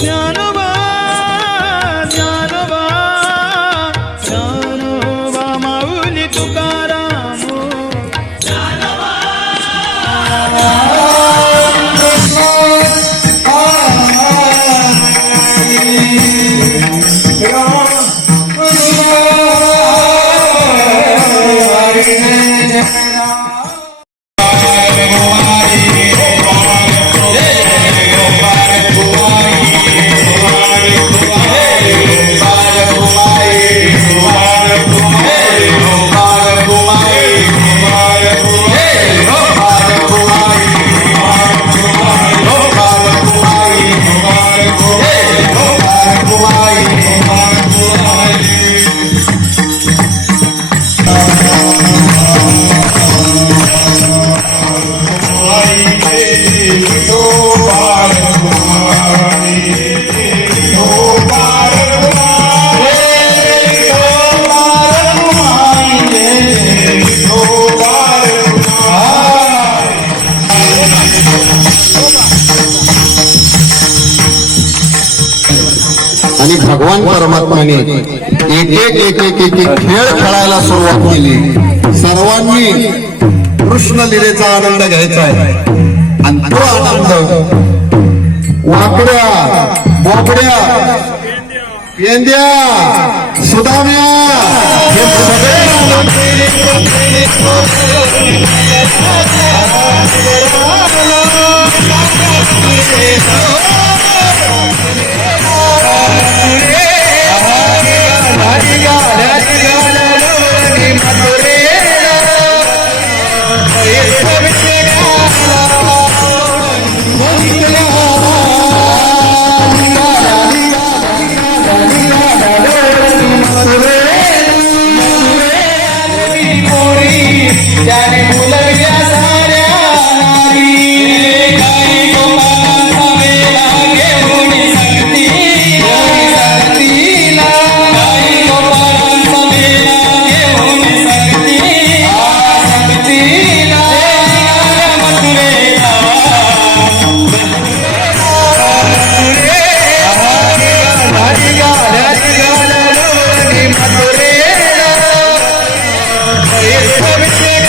ज्ञानोबा ज्ञानोबा ज्ञानोबा माऊली तुकार आणि भगवान परमात्माने एक एक एक एक एक खेळ खेळायला सुरुवात केली. सर्वांनी कृष्ण लिलेचा आनंद घ्यायचा आहे. आणि तो आनंद वाकड्या बोकड्या पेंद्या सुदाम्या हे सगळे Yes, everything.